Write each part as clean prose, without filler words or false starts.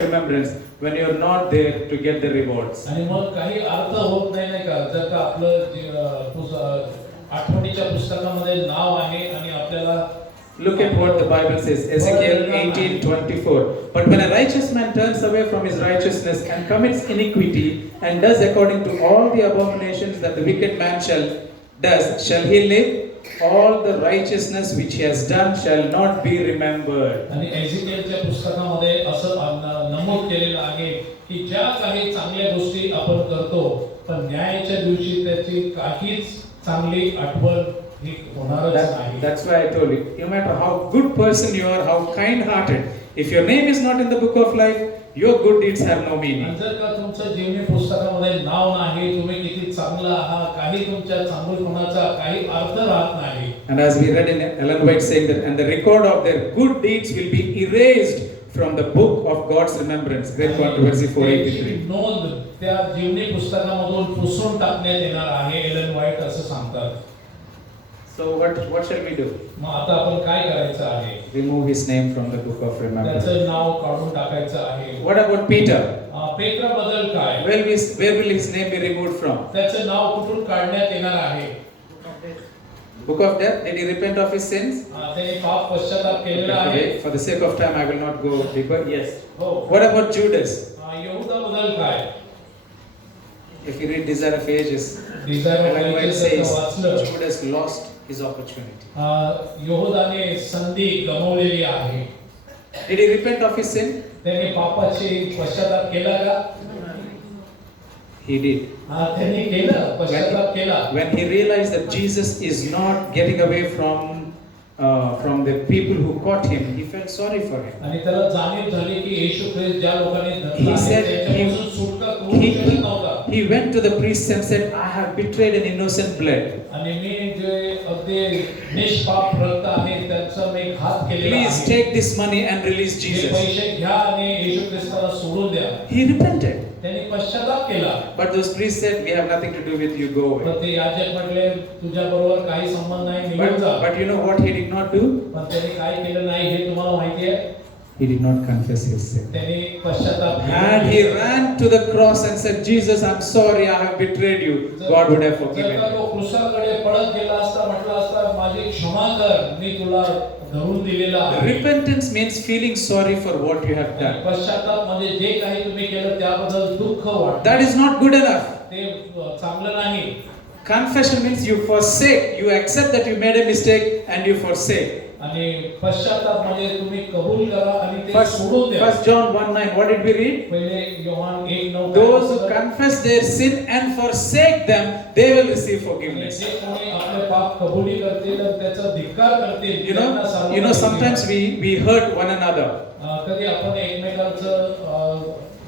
remembrance when you are not there to get the rewards. आणि मग काही अर्थ होत नाही नाही का जर का आपलं आठवणीच्या पुस्तकामध्ये नाव आहे आणि आपल्याला Look at what the Bible says, Ezekiel 18:24. But when a righteous man turns away from his righteousness and commits iniquity and does according to all the abominations that the wicked man shall he live? All the righteousness which he has done shall not be remembered. आणि एझेकियलच्या पुस्तकामध्ये असं नमूद केलेलं आहे की ज्या काही चांगल्या गोष्टी आपण करतो पण न्यायाच्या दिवशी त्याची काहीच चांगली आठवण ही होणारच नाही. That's why I told you, no matter how good person you are, how kind-hearted, if your name is not in the book of life, your good deeds have no meaning. जर का तुमचं जीवनी पुस्तकामध्ये नाव नाही, तुम्ही किती चांगला आहात, काही तुमच्या चांगुलपणाचा काही अर्थ राहत नाही. And as we read in Ellen White saying that, and the record of their good deeds will be erased from the book of God's remembrance. Great controversy 483. नोंद त्या जीवनी पुस्तकामधून पुसून टाकण्यात येणार आहे, एलन व्हाईट असं सांगतात. So what shall we do? मग आता आपण काय करायचं आहे? Remove his name from the book of remembrance. त्याचं नाव काढून टाकायचं आहे. What about Peter? पेत्राबद्दल काय? Where will his name be removed from? त्याचं नाव कुठून काढण्यात येणार आहे? Book of death. Did he repent of his sins? त्याने पाप पश्चाताप केलेला आहे. For the sake of time, I will not go deeper. Yes. हो. What about Judas? यहूदाबद्दल काय? If you read Desire of Ages, Ellen White says Judas lost his opportunity. यहूदाने संधी गमावलेली आहे. Did he repent of his sin? त्याने पापाची पश्चाताप केला का? He did. त्याने केलं, पश्चाताप केला. When he realized that Jesus is not getting away from the people who caught him, he felt sorry for him. आणि त्याला जाणीव झाली की येशू ख्रिस्त ज्या लोकांनी He said त्याच्यापासून सुटका करू शकत नव्हता. he went to the priest and said, I have betrayed an innocent blood. आणि मी जे अगदी निष्पाप रक्त आहे त्याचा मी घात केलेला आहे. Please take this money and release Jesus. पैसे घ्या आणि येशू ख्रिस्ताला सोडून द्या. He repented. त्यांनी पश्चाताप केला. But those priests said, we have nothing to do with you, go away. पण ते याजक म्हटले तुझ्या बरोबर काही संबंध नाही, निघून जा. But you know what he did not do? पण त्याने काय केलं नाही हे तुम्हाला माहिती आहे? He did not confess his sin. त्याने पश्चाताप केला. And he ran to the cross and said, Jesus, I'm sorry, I have betrayed you. God would have forgiven जर का तो him. क्रूसाकडे पळत गेला असता म्हटलं असता माझी क्षमा कर, मी तुला धरून दिलेला आहे. Repentance means feeling sorry for what you have done. पश्चाताप म्हणजे जे काही तुम्ही केलं त्याबद्दल दुःख वाटतं. That is not good enough. ते चांगलं नाही. Confession means you forsake, you accept that you made a mistake and you forsake. आणि पश्चाताप म्हणजे तुम्ही कबूल करा आणि ते सोडून द्या. First John 1:9, what did we read? पहिले Yohan 1:9 Those who confess their sin and forsake them, they will receive forgiveness. जे कोणी आपले पाप कबूली करतील आणि त्याचा धिक्कार करतील. You know, sometimes we hurt one another. कधी आपण एकमेकांचं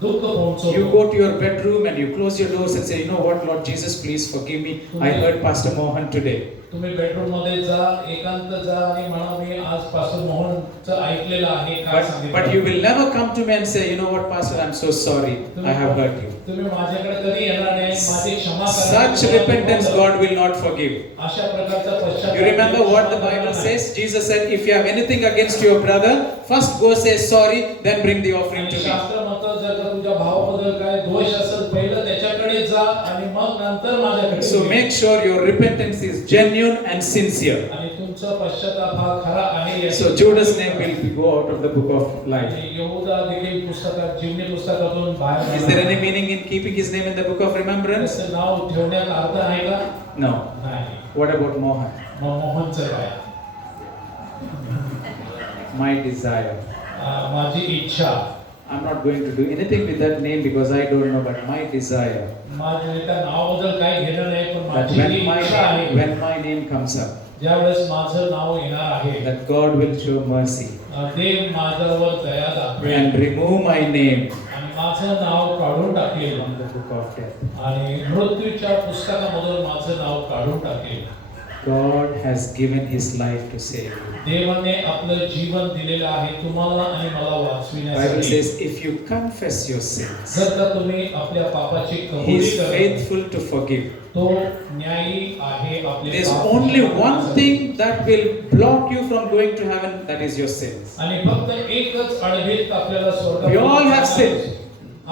दुःख पोहोचवतो. You go to your bedroom and you close your doors and say, you know what, Lord Jesus, please forgive me. I hurt Pastor Mohan today. तुम्ही bedroom मध्ये जा, एकांत जा आणि म्हणा मी आज पास्टर मोहनचं ऐकलेलं आहे काय सांगितलं. But you will never come to me and say, you know what, Pastor, I'm so sorry, I have hurt you. तुम्ही माझ्याकडे कधी येणार नाही, माझी क्षमा करा. Such repentance God will not forgive. अशा प्रकारचा पश्चाताप. You remember what the Bible says? Jesus said, if you have anything against your brother, first go say sorry, then bring the offering to me. शास्त्र म्हणतं जर का तुझ्या भावाबद्दल काय दोष असेल पहिलं त्याच्याकडे जा आणि मग नंतर माझ्याकडे. So make sure your repentance is genuine and sincere. आणि तुमचा पश्चाताप हा खरा आहे. So Judas' name will go out of the book of life. यहूदा देखील पुस्तकात जीवनी पुस्तकातून बाहेर. Is there any meaning in keeping his name in the book of remembrance? त्याचं नाव ठेवण्यात अर्थ आहे का? No. नाही. What about Mohan? मग मोहनचं काय? My desire. माझी इच्छा. I'm not going to do anything with that name because I don't know, but my desire. माझ्या त्या नावाबद्दल काही घेणं नाही पण That माझी इच्छा आहे. when my name comes up, ज्यावेळेस माझं नाव येणार आहे that God will show mercy देव माझ्यावर दया दाखवेल and remove my name आणि माझं नाव काढून टाकेल from the book of death. आणि मृत्यूच्या पुस्तकामधून माझं नाव काढून टाकेल. God has given His life to save you. देवाने आपलं जीवन दिलेलं आहे तुम्हाला आणि मला Bible वाचविण्यासाठी. says, if you confess your sins, जर का तुम्ही आपल्या पापाची He कबुली is करता, faithful to forgive. तो न्यायी आहे आपले There's पाप only क्षमा one करण्यासाठी. thing that will block you from going to heaven, that is your sins. आणि फक्त एकच अडवित आपल्याला स्वर्गात We all have sinned.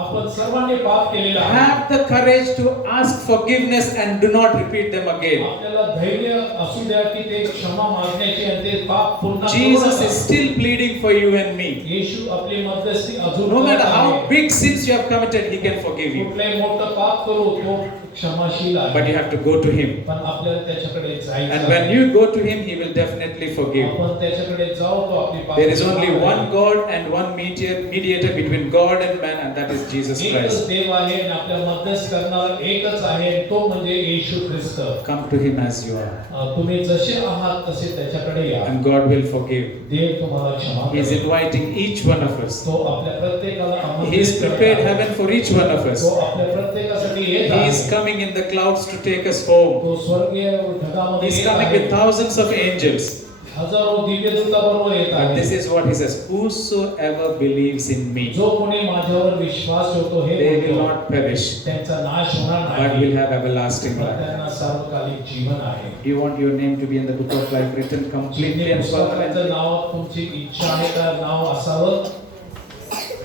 आपण सर्वांनी पाप केलेला आहे. Have the courage to ask forgiveness and do not repeat them again. आपल्याला धैर्य असू द्या की ते क्षमा मागण्याची आणि ते पाप पुन्हा करू Jesus नका. is still pleading for you and me. येशू आपली मध्यस्थी अजून No matter करत how आहे. big sins you have committed, He can forgive you. कुठलंही मोठं पाप करू तो क्षमाशील आहे. But you have to go to Him. पण आपल्याला त्याच्याकडे जायचं And आहे. when you go to Him, He will definitely forgive. आपण त्याच्याकडे जाऊ तो आपली पाप There is only क्षमा one करेल. God and one mediator between God and man, and that is Jesus एकच Christ. देव आहे आणि आपल्या मध्यस्थ करणारा एकच आहे तो म्हणजे येशू ख्रिस्त. Come to Him as you are, तुम्ही जसे आहात तसे त्याच्याकडे या. and God will forgive. देव तुम्हाला क्षमा He is करेल. inviting each one of us. तो आपल्या प्रत्येकाला He आमंत्रित is करत prepared आहे. heaven for each one of us. तो आपल्या प्रत्येकासाठी येत He आहे. is coming in the clouds to take us home. तो स्वर्गीय ढगामध्ये He is येत coming आहे. with thousands of angels. हजारो दिव्यदूताबरोबर येत But आहे. this is what He says: whosoever believes in me, जो कोणी माझ्यावर विश्वास ठेवतो हे they will बोलतो, not perish, त्यांचा नाश होणार but नाही, will have everlasting पण life. त्यांना सार्वकालिक जीवन आहे. You want your name to be in the book of life, written completely and पुस्तकाचं permanently? नाव तुमची इच्छा आहे का नाव असावं?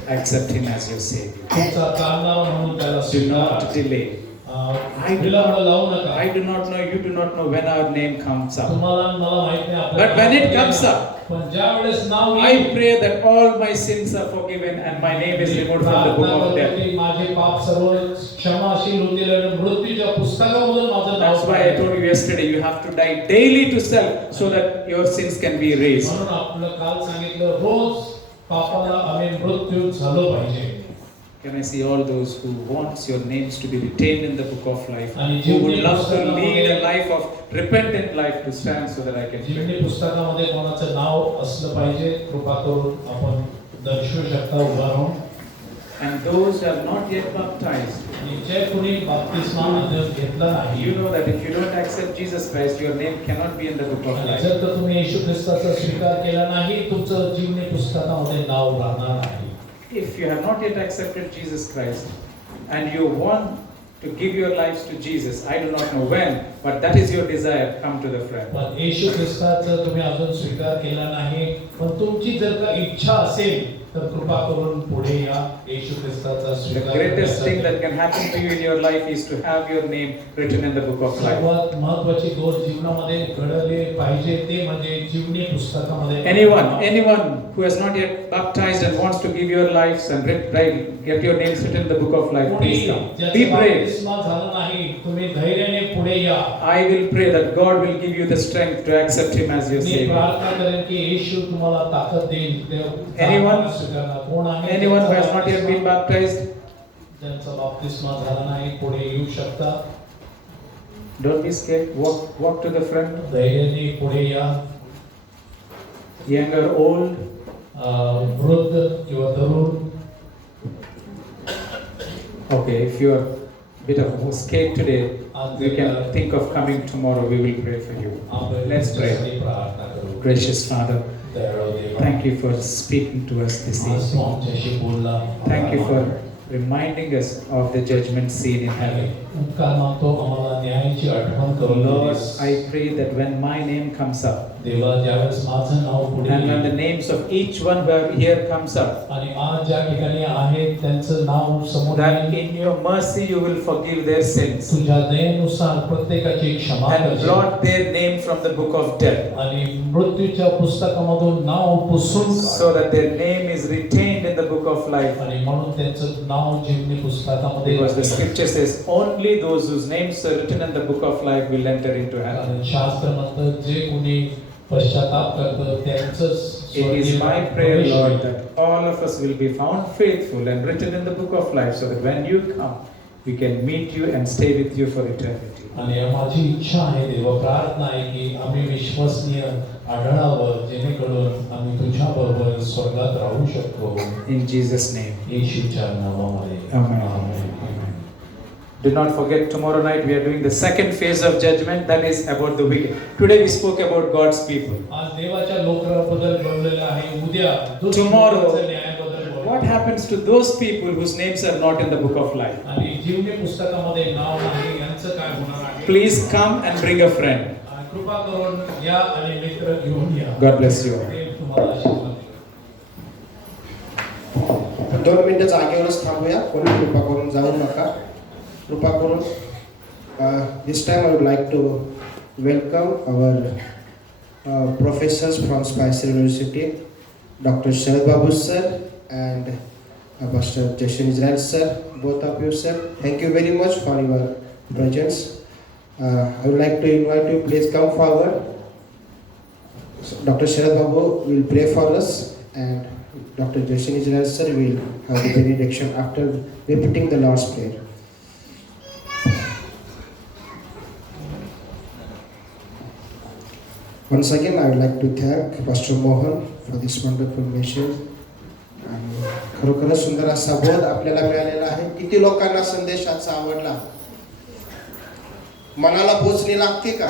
Accept Him as your Savior. तुमचा काढणारा म्हणून त्याला Do स्वीकारा. not delay. विलंब लावू नका. I do not know, you do not know when our name comes up. तुम्हाला आणि मला माहित नाही आपलं But when नाव it कधी comes येणार. up, पण ज्या वेळेस नाव I येईल, pray that all my sins are forgiven and my name is removed from the book प्रार्थना of करतो death. की माझे पाप सर्व क्षमाशील होतील आणि मृत्यूच्या पुस्तकामधून माझं नाव That's why I told you yesterday, you have to die daily to self so that your sins can be erased. म्हणून आपलं काल सांगितलं रोज पापाला आम्ही मृत्यू झालो पाहिजे. Can I see all those who wants your names to be retained in the book of life, आणि who would जीवनी love to lead a पुस्तकामध्ये life of repentant life to stand so that I can जीवनी pray. पुस्तकामध्ये कोणाचं नाव असलं पाहिजे कृपा करून आपण दर्शवू शकता उभा राहून. And those who have not yet baptized, आणि जे कुणी बाप्तिस्मा अद्याप घेतला नाही, you know that if you don't accept Jesus Christ, your name cannot be in the book of आणि life. जर का तुम्ही येशू ख्रिस्ताचा स्वीकार केला नाही तुमचं जीवनी पुस्तकामध्ये नाव राहणार नाही. If you have not yet accepted Jesus Christ and you want to give your lives to Jesus, I do not know when, but that is your desire, come to the friend. पण येशू ख्रिस्ताचा तुम्ही अजून स्वीकार केला नाही, पण तुमची जर का इच्छा असेल तर कृपा करून पुढे या. येशू ख्रिस्ताचा The स्वीकार greatest thing करण्यासाठी. that can happen to you in your life is to have your name written in the book of life. सर्वात महत्त्वाची गोष्ट जीवनामध्ये घडले पाहिजे ते म्हणजे जीवनी पुस्तकामध्ये. Anyone who has not yet baptized and wants to give your lives and get your names written in the book of life, कोणी please come. ज्याचं Be brave. बाप्तिस्मा झालं नाही तुम्ही धैर्याने पुढे या. I will pray that God will give you the strength to accept Him as your me Savior. प्रार्थना करेन की येशू तुम्हाला ताकद देईल. Anyone? कोण आहे Anyone who has not yet been baptized, ज्यांचा बाप्तिस्मा झाला नाही पुढे येऊ शकता. don't be scared. Walk to the front. धैर्याने पुढे या. Young or old, वृद्ध किंवा तरुण. okay. If you are a bit of scared today, you can think of coming tomorrow. We will pray for you. आपण Let's pray. त्यासाठी प्रार्थना करू. Gracious Father, दयाळू देवा, thank you for speaking to us this आज तू evening. आमच्याशी बोलला. Thank you for reminding us of the judgment scene in heaven. उपकार मागतो आम्हाला न्यायाची आठवण करून Lord, दिलीस. I pray that when my name comes up, देवा ज्यावेळेस माझं नाव पुढे and when the येईल names of each one who are here comes up, आणि आज ज्या ठिकाणी आहेत त्यांचं नाव समोर that येईल, in your mercy you will forgive their sins तुझ्या दयेनुसार प्रत्येकाची क्षमा and करशील blot their name from the book of death, आणि मृत्यूच्या पुस्तकामधून नाव पुसून so that their name is retained in the book of life. आणि म्हणून त्यांचं नाव जीवनी पुस्तकामध्ये Because the scripture says only those whose names are written in the book of life will enter into heaven. कारण शास्त्र म्हणतं जे कोणी पश्चाताप करतं त्यांचंच It is my prayer, प्रवेश Lord, होईल. that all of us will be found faithful and written in the book of life, so that when you come, we can meet you and stay with you for eternity. आणि माझी इच्छा आहे देवा, प्रार्थना आहे की आम्ही विश्वसनीय आढळावं जेणेकरून आम्ही तुझ्या बरोबर स्वर्गात राहू शकतो. In Jesus' name. येशूच्या नावामध्ये Amen. Amen. Amen. Do not forget, tomorrow night we are doing the second phase of judgment, that is about the wicked. Today we spoke about God's people. आज देवाच्या लोकांबद्दल बोललेलं आहे. उद्या Tomorrow, न्यायाबद्दल बोलू. what happens to those people whose names are not in the book of life? आणि जीवनी पुस्तकामध्ये नाव नाही यांचं काय होणार आहे? Please come and bring a friend. कृपा करून या आणि मित्र घेऊन या. God bless you all. देव तुम्हाला आशीर्वाद देईल. 2 मिनिटं जागेवरच थांबूया. कोणी कृपा करून जाऊ नका. कृपा करून this time I would like to welcome our professors from Spicer University, Dr. Sharad Babu sir and Pastor Jason Israel sir, both of you sir. Thank you very much for your presence. I would like to invite you, please come forward. So, Dr. Sharad Babu will pray for us and Dr. Jason Israel sir will have the benediction after repeating the Lord's Prayer. Once again, I would like to thank Pastor Mohan for this wonderful message. आणि खरोखरच सुंदर असा बोध आपल्याला मिळालेला आहे. किती लोकांना संदेशाचा आवडला? मनाला पोचणी लागते का?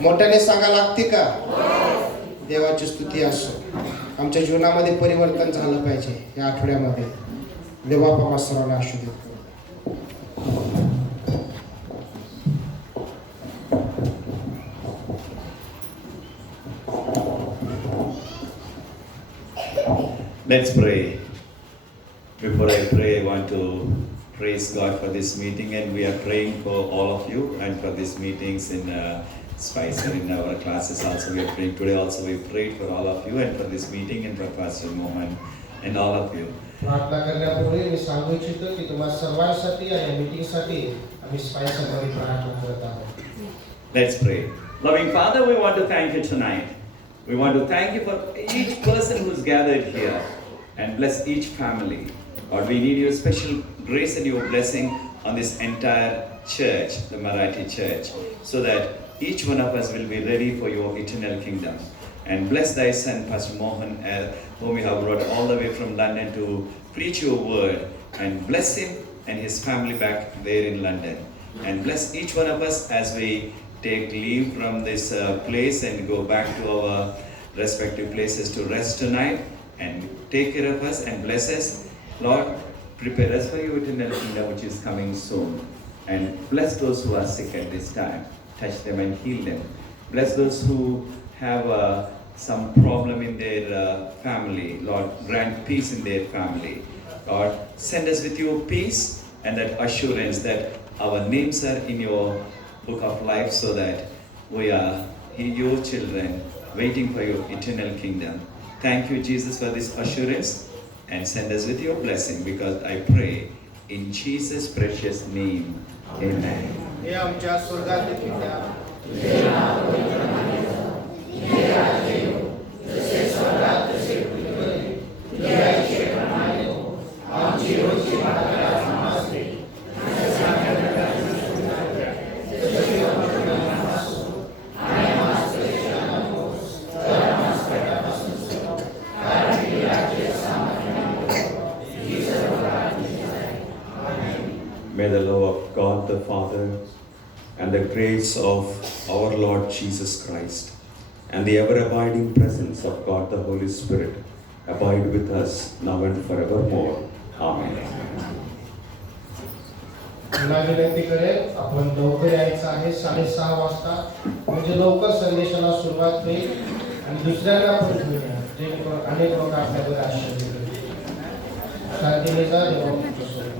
मोठ्याने सांगा लागते का? देवाची स्तुती असो. आमच्या जीवनामध्ये परिवर्तन झालं पाहिजे या आठवड्यामध्ये. देवा आपल्या सर्वांना आशीर्वाद देतो. Let's pray. Before I pray, I want to praise God for this meeting, and we are praying for all of you and for these meetings in Spicer, in our classes also we are praying. Today also we prayed for all of you and for this meeting and for Pastor Mohan and all of you. प्रार्थना करण्यापूर्वी मी सांगू इच्छितो की तुम्हा सर्वांसाठी आणि मीटिंगसाठी आम्ही स्पायसरमध्ये प्रार्थना करत आहोत. Let's pray. Loving Father, we want to thank you tonight. We want to thank you for each person who's gathered here and bless each family. Lord, we need your special grace and your blessing on this entire church, the Marathi church, so that each one of us will be ready for your eternal kingdom. And bless thy son, Pastor Mohan, whom you have brought all the way from London to preach your word, and bless him and his family back there in London. And bless each one of us as we take leave from this place and go back to our respective places to rest tonight, and take care of us and bless us. Lord, prepare us for your eternal kingdom which is coming soon, and bless those who are sick at this time. Touch them and heal them. Bless those who have some problem in their family. Lord, grant peace in their family. Lord, send us with your peace and that assurance that our names are in your book of life, so that we are your children waiting for your eternal kingdom. Thank you, Jesus, for this assurance, and send us with your blessing, because I pray in Jesus' precious name. Amen. हे आमच्या स्वर्गातले पित्या, May the love of God the Father and the grace of our Lord Jesus Christ and the ever-abiding presence of God the Holy Spirit abide with us now and forevermore. Amen. पुन्हा विनंती करेन, आपण लवकर यायचं आहे. 6:30 वाजता, म्हणजे लवकर संदेशाला सुरुवात होईल आणि दुसऱ्यांना पण घेऊया, जेणेकरून अनेक लोक आपल्याकडे आश्रय घेतील. शांतीने जा. देवा तुमच्या सोबत.